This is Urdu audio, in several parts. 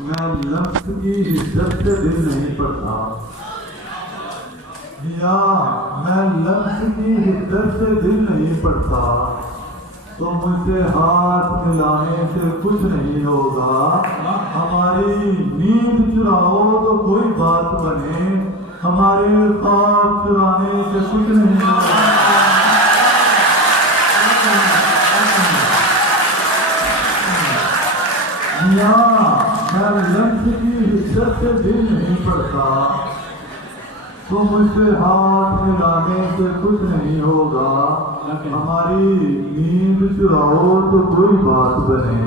میں لفظ کی حدت سے دل نہیں پڑتا میاں، میں لفظ کی حدت سے دل نہیں پڑتا، تو مجھ سے ہاتھ ملانے سے کچھ نہیں ہوگا، ہماری نیند چراؤ تو کوئی بات بنے، ہمارے خواب چرانے سے کچھ نہیں ہوگا۔ میاں، میں لفظ کی حدت سے دل نہیں پڑتا، تو مجھ سے ہاتھ ملانے سے کچھ نہیں ہوگا، ہماری نیند چراؤ تو کوئی بات بنے،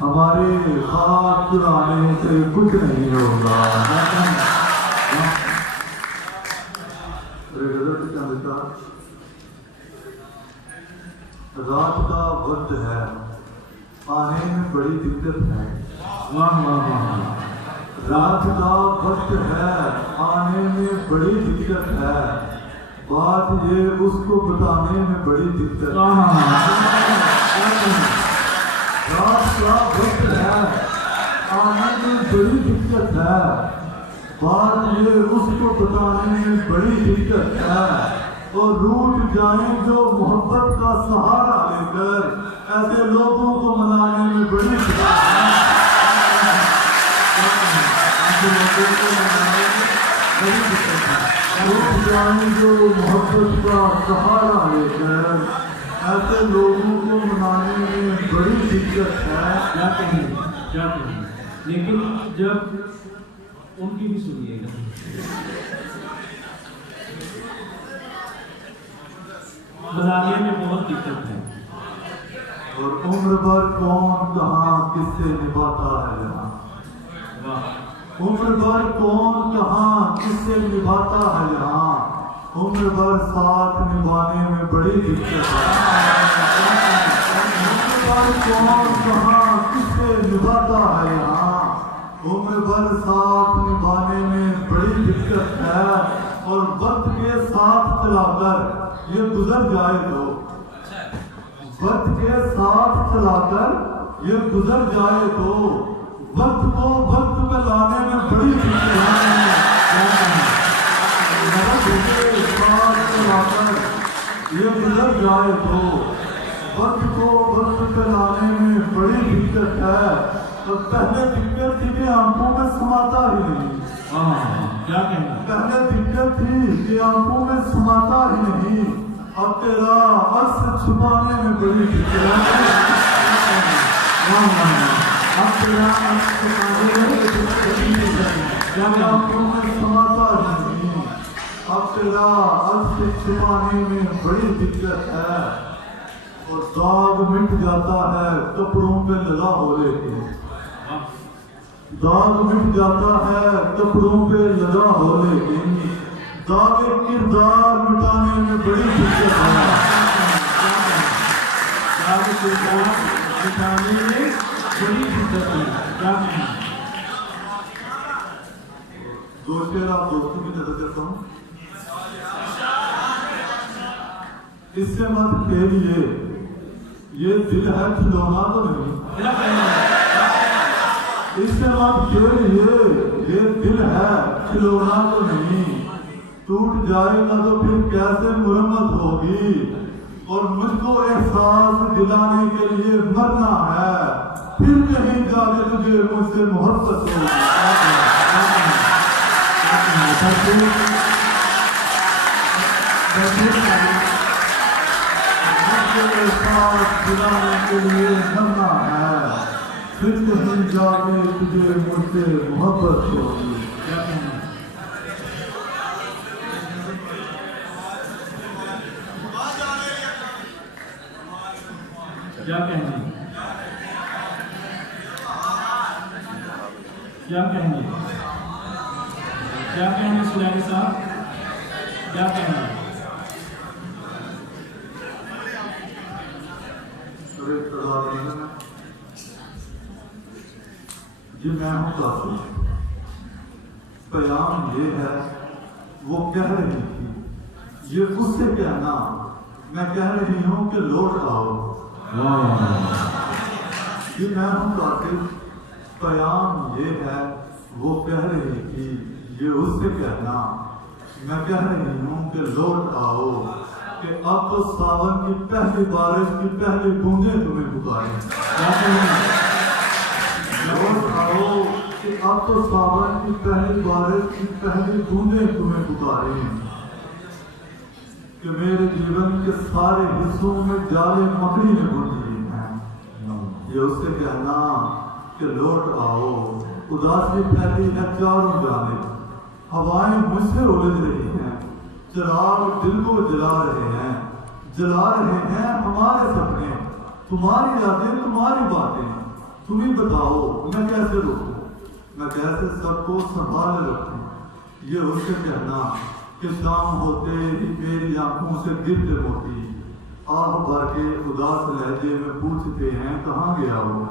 ہمارے خواب چرانے سے کچھ نہیں ہوگا۔ رات کا وقت ہے، آنے میں بڑی دقت ہے، رات کا وقت ہے، آنے میں بڑی دقت ہے، بات یہ اس کو بتانے میں بڑی دقت ہے۔ رات کا وقت ہے، آنے میں بڑی دقت ہے، بات یہ اس کو بتانے میں بڑی دقت ہے، اور روٹ جائیں جو محبت کا سہارا لے کر، ایسے لوگوں کو منانے میں بڑی دقت ہے۔ روٹ جائیں جو محبت کا سہارا لے کر، ایسے لوگوں کو منانے میں بڑی دقت ہے۔ کیا کہیں لیکن جب ان کی بھی سنیے گا، منانے میں بہت دقت ہے، اور عمر بھر کون کہاں کس سے نبھاتا ہے جہاں، عمر بھر کون کہاں کس سے نبھاتا ہے جہاں، عمر بھر ساتھ نبھانے میں بڑی دقت ہے۔ عمر بھر کون کہاں کس سے نبھاتا ہے جہاں، عمر بھر ساتھ نبھانے میں بڑی دقت ہے، اور وقت کے ساتھ چلا کر یہ گزر جائے تو، وقت کے ساتھ چلا کر یہ گزر جائے تو، وقت کو وقت پہ لانے میں بڑی دقت ہے۔ وقت کے ساتھ چلا کر یہ گزر جائے تو، وقت کو وقت پہ لانے میں بڑی دقت ہے، اور پہلے دقت تھی کہ آنکھوں میں سماتا ہی نہیں، پہلے دقت تھی کہ آنکھوں میں سماتا ہی نہیں، اب تیرا عکس چھپانے میں بڑی دقت ہے۔ اب تیرا عکس چھپانے میں آنکھوں میں سماتا ہی نہیں، اب تیرا عکس چھپانے میں بڑی دقت ہے، اور داغ مٹ جاتا ہے کپڑوں پہ لگا ہو لیکن، داغ مٹ جاتا ہے کپڑوں پہ لگا ہو لیکن، داغ کردار مٹانے میں بڑی دقت ہے۔ داغ کردار مٹانے میں بڑی دقت ہے۔ دو شعر آپ دوستوں کی نظر کرتا ہوں۔ اس سے مت کھیلیے، یہ دل ہے کھلونا تو نہیں، اس سے مت کھیلیے، یہ دل ہے کھلونا تو نہیں، ٹوٹ جائے گا تو پھر کیسے مرمت ہوگی، اور مجھ کو احساس دلانے کے لیے مرنا ہے، پھر کہیں جا کے تجھے مجھ سے محبت ہوگی۔ احساس دلانے کے لیے مرنا ہے، پھر کہیں جا کے تجھے مجھ سے محبت ہوگی۔ کیا کہیں سلیمان صاحب، کیا کہیں؟ جی میں ہوں کافی، پیام یہ ہے، وہ کہہ رہی تھی، یہ اس سے کہنا، میں کہہ رہی ہوں کہ لوٹ آؤ۔ جی میں ہوں کافی، پیام یہ ہے وہ کہہ رہی تھی یہ اس سے کہنا میں کہہ رہی ہوں کہ لوٹ آؤ کہ اب تو ساون کی پہلی بارش کی پہلی بوندیں تمہیں پکاریں لوٹ آؤ کہ اب تو ساون کی پہلی بارش کی پہلی بوندیں تمہیں پکاریں کہ میرے جیون کے سارے حصوں میں جالے مکڑی نے بن دیے ہیں یہ اس سے کہنا کہ لوٹ آؤ اداسی پھیلی ہے چاروں جانب ہوائیں مجھ سے الجھ رہی ہیں چراغ دل کو جلا رہے ہیں ہمارے سپنے تمہاری یادیں تمہاری باتیں تم ہی بتاؤ میں کیسے روکوں میں کیسے سب کو سنبھالے رکھوں یہ اس سے کہنا کہ شام ہوتے ہی میری آنکھوں سے گرتے موتی آہ بھر کے اداس لہجے میں پوچھتے ہیں کہاں گیا وہ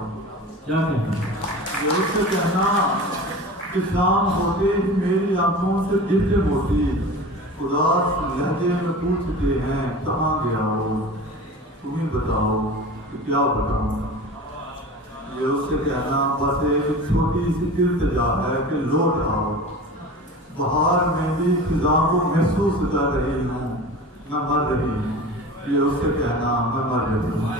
یہ اس سے کہنا کہ شام ہوتے ہی میری آنکھوں سے گرتے موتی اداس لہجے میں پوچھتے ہیں کہاں گیا وہ تم ہی بتاؤ کہ کیا بتاؤں یہ اس سے کہنا بس ایک چھوٹی سی التجا ہے کہ لوٹ آؤ بہار میں بھی فضا کو محسوس کر رہی ہوں میں مر رہی ہوں یہ اس سے کہنا میں مر رہی ہوں